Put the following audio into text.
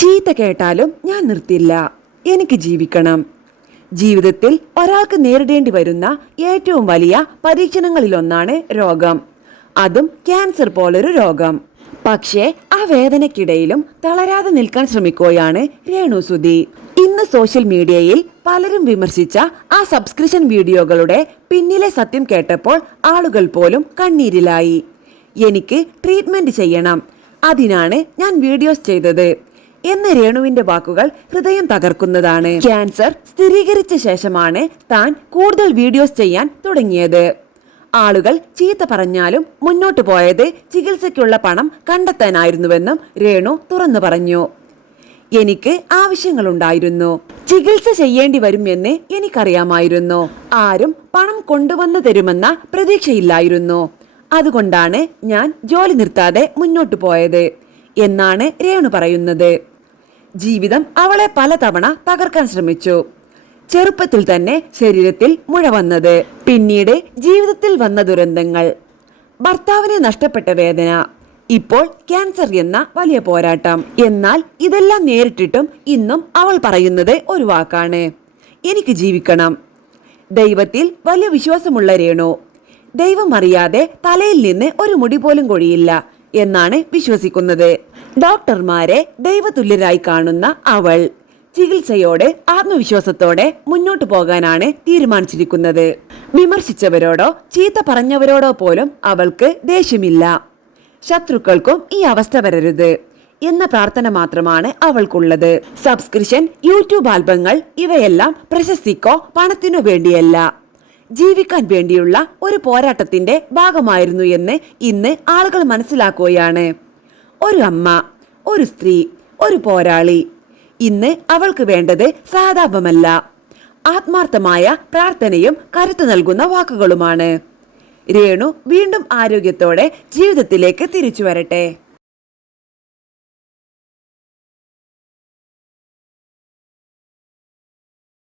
ചീത്ത കേട്ടാലും ഞാൻ നിർത്തില്ല. എനിക്ക് ജീവിക്കണം. ജീവിതത്തിൽ ഒരാൾക്ക് നേരിടേണ്ടി വരുന്ന ഏറ്റവും വലിയ പരീക്ഷണങ്ങളിലൊന്നാണ് രോഗം, അതും ക്യാൻസർ പോലൊരു രോഗം. പക്ഷേ ആ വേദനയ്ക്കിടയിലും തളരാതെ നിൽക്കാൻ ശ്രമിക്കുകയാണ് രേണുസുതി. ഇന്ന് സോഷ്യൽ മീഡിയയിൽ പലരും വിമർശിച്ച ആ സബ്സ്ക്രിപ്ഷൻ വീഡിയോകളുടെ പിന്നിലെ സത്യം കേട്ടപ്പോൾ ആളുകൾ പോലും കണ്ണീരിലായി. എനിക്ക് ട്രീറ്റ്മെന്റ് ചെയ്യണം, അതിനാണ് ഞാൻ വീഡിയോസ് ചെയ്തത് എന്ന രേണുവിന്റെ വാക്കുകൾ ഹൃദയം തകർക്കുന്നതാണ്. ക്യാൻസർ സ്ഥിരീകരിച്ച ശേഷമാണ് താൻ കൂടുതൽ വീഡിയോസ് ചെയ്യാൻ തുടങ്ങിയത്. ആളുകൾ ചീത്ത പറഞ്ഞാലും മുന്നോട്ടു പോയത് ചികിത്സയ്ക്കുള്ള പണം കണ്ടെത്താനായിരുന്നുവെന്നും രേണു തുറന്നു പറഞ്ഞു. എനിക്ക് ആവശ്യങ്ങളുണ്ടായിരുന്നു. ചികിത്സ ചെയ്യേണ്ടി വരുമെന്ന് എനിക്കറിയാമായിരുന്നു. ആരും പണം കൊണ്ടുവന്നു തരുമെന്ന പ്രതീക്ഷയില്ലായിരുന്നു. അതുകൊണ്ടാണ് ഞാൻ ജോലി നിർത്താതെ മുന്നോട്ടു പോയത് എന്നാണ് രേണു പറയുന്നത്. ജീവിതം അവളെ പലതവണ തകർക്കാൻ ശ്രമിച്ചു. ചെറുപ്പത്തിൽ തന്നെ ശരീരത്തിൽ മുഴ വന്നത്, പിന്നീട് ജീവിതത്തിൽ വന്ന ദുരന്തങ്ങൾ, ഭർത്താവിനെ നഷ്ടപ്പെട്ട വേദന, ഇപ്പോൾ ക്യാൻസർ എന്ന വലിയ പോരാട്ടം. എന്നാൽ ഇതെല്ലാം നേരിട്ടിട്ടും ഇന്നും അവൾ പറയുന്നത് ഒരു വാക്കാണ്: എനിക്ക് ജീവിക്കണം. ദൈവത്തിൽ വലിയ വിശ്വാസമുള്ള രേണു ദൈവം അറിയാതെ തലയിൽ നിന്ന് ഒരു മുടി പോലും കൊഴിയില്ല എന്നാണ് വിശ്വസിക്കുന്നത്. ഡോക്ടർമാരെ ദൈവതുല്യരായി കാണുന്ന അവൾ ചികിത്സയോടെ ആത്മവിശ്വാസത്തോടെ മുന്നോട്ടു പോകാനാണ് തീരുമാനിച്ചിരിക്കുന്നത്. വിമർശിച്ചവരോടോ ചീത്ത പറഞ്ഞവരോടോ പോലും അവൾക്ക് ദേഷ്യമില്ല. ശത്രുക്കൾക്കും ഈ അവസ്ഥ വരരുത് എന്ന പ്രാർത്ഥന മാത്രമാണ് അവൾക്കുള്ളത്. സബ്സ്ക്രിപ്ഷൻ, യൂട്യൂബ് ആൽബങ്ങൾ ഇവയെല്ലാം പ്രശസ്തിക്കോ പണത്തിനോ വേണ്ടിയല്ല, ജീവിക്കാൻ വേണ്ടിയുള്ള ഒരു പോരാട്ടത്തിന്റെ ഭാഗമായിരുന്നു എന്ന് ഇന്ന് ആളുകൾ മനസ്സിലാക്കുകയാണ്. ഒരു അമ്മ, ഒരു സ്ത്രീ, ഒരു പോരാളി. ഇന്ന് അവൾക്ക് വേണ്ടത് സഹതാപമല്ല, ആത്മാർത്ഥമായ പ്രാർത്ഥനയും കരുത്തു നൽകുന്ന വാക്കുകളുമാണ്. രേണു വീണ്ടും ആരോഗ്യത്തോടെ ജീവിതത്തിലേക്ക് തിരിച്ചു വരട്ടെ.